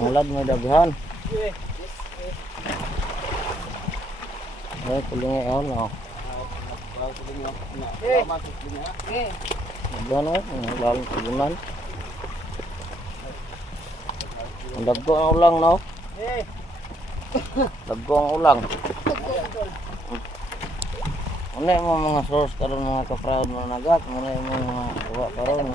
Malad may daghan. Ay, kulingay ako na. Daghan o, lalang tubunan. Ang dagko ang ulang na o. Dagko ang ulang. Muna yung mga source karon mga ka-proud mga nagat. Muna yung mga kuha karon.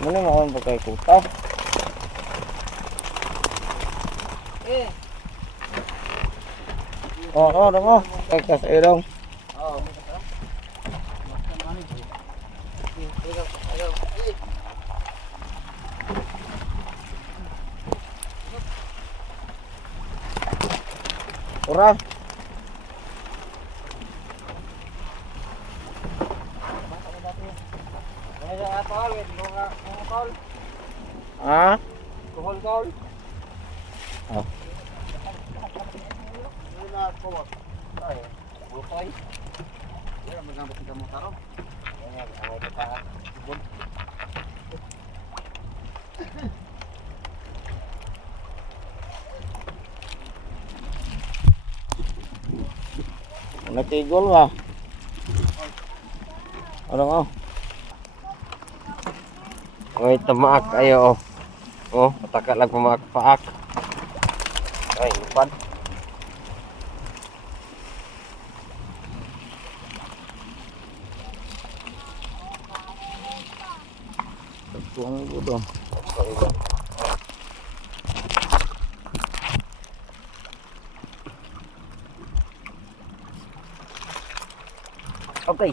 Muna yung mga kay kuta. Oo, damo. Kay kasairong. Ora. Ah? Kuhol kaul. Oh. Ay, bukoy. Wala magamit ng gamot araw. Yan, away kita. Subod. Natigol ba? Ano nga? Oy, tamaak ayo oh. Oh, mataka lang pumaak paak. Ay, lupad. Tuang budo. Okay.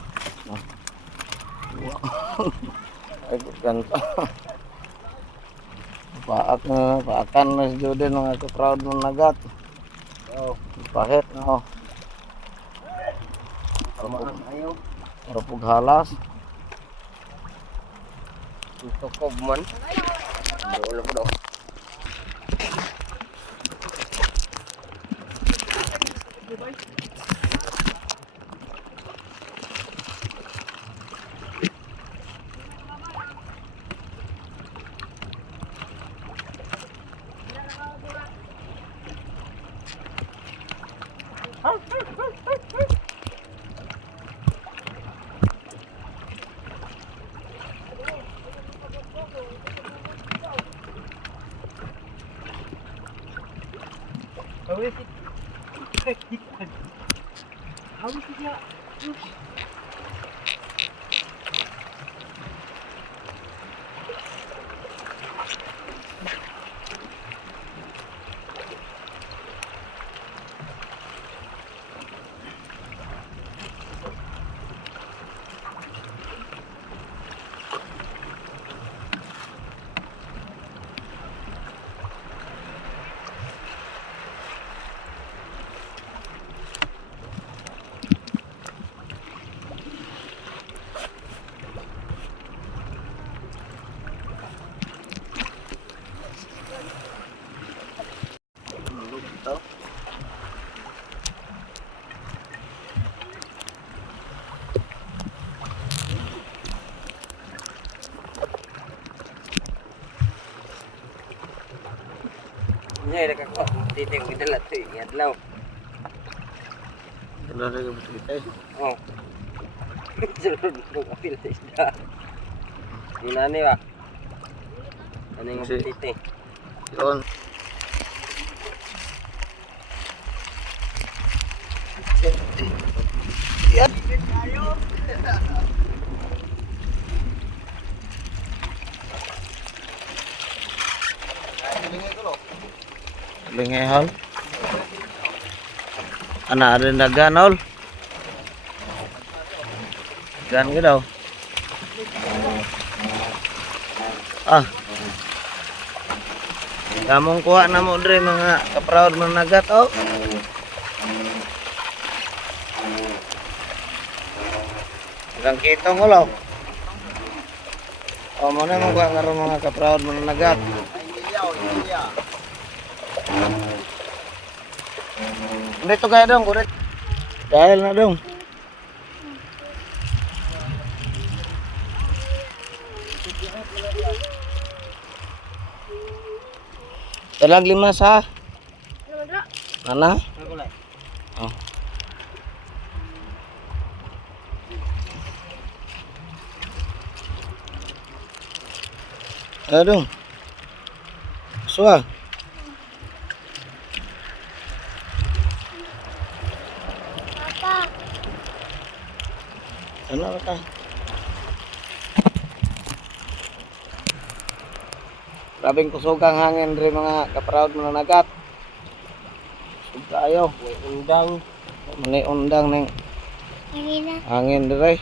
Ay, ganda. Paakan na si Juden mga ka-proud ng nagat. Oh, Pahit no. tumaan ayo. Rapog halas. Tukob man. Wala ko daw. How is it? How is it? Nya dak ko titik gidala tu adlaw. Dala rin yung kita eh. Oh. Sulod ko apil sa isda. Ginani ba? Ano yung titik? Yun. Yan. Lingay hal. Anak ada dagan hal. Gan ke daw. Ah. Kamong kuha na mo dre mga ka-proud mga nagat oh. Hanggang kitong ulo. Oh, mo na mo kuha karon mga ka-proud mga nagat. Dito kaya dong, kurit. Dahil na dong. Talag lima sa. Mana? Oh. Aduh. Suah. Ano ka? Grabing kusugang hangin rin mga kaproud mga nagat. Suga ayo. Undang. Mali undang ning hangin dire.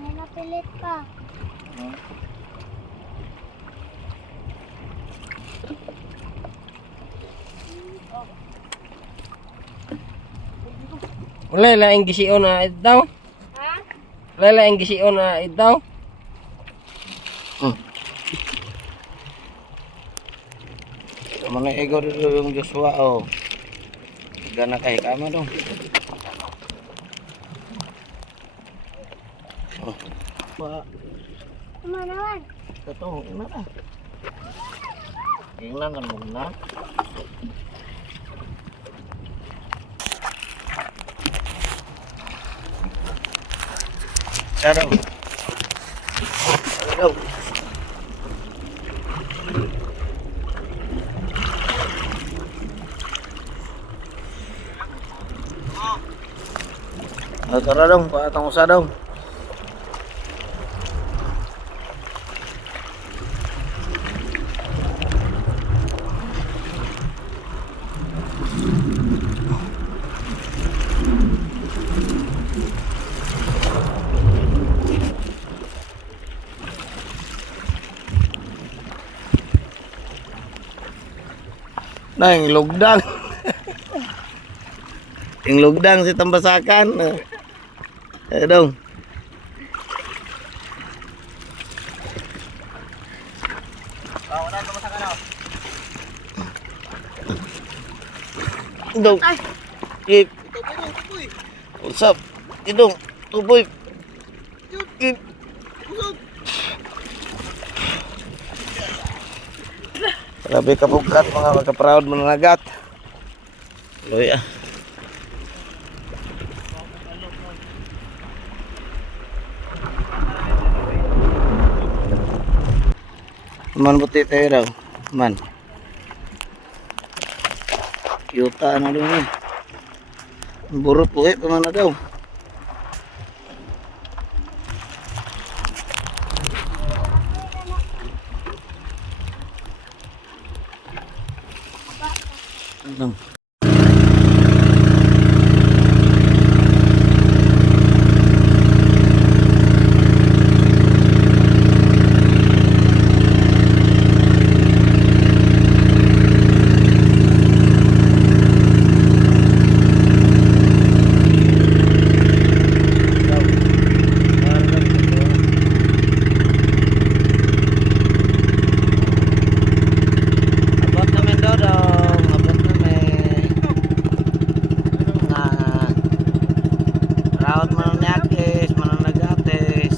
May napilit pa. Wala laing gisiyon na daw. Ha? Wala laing gisiyon na daw. Mana ego dulu yung Joshua oh. Gana kay kama dong. Oh. Ba, Kumanawan. katong ina ah. Ingnan kan mo na. Sarong. Sarong. Tara dong, patang usa dong. Nah, yung lugdang. Yung lugdang si Tambasakan. Ayo dong. Dong. Kip. What's up? Idong. Tuboy. Kip. Grabe kapukat mga kaproud mananagat. Loy ah. Man buti tayo daw. Man. Yuta na doon eh. Burot po eh. Pamana daw. Ano? Abot namin dodong, abot namin. Nga, rawat mananakis, mananagatis.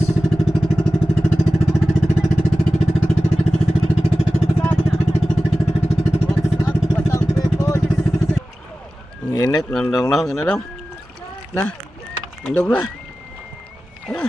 Ang init, nandong na, gana daw. Na, nandong na. Na.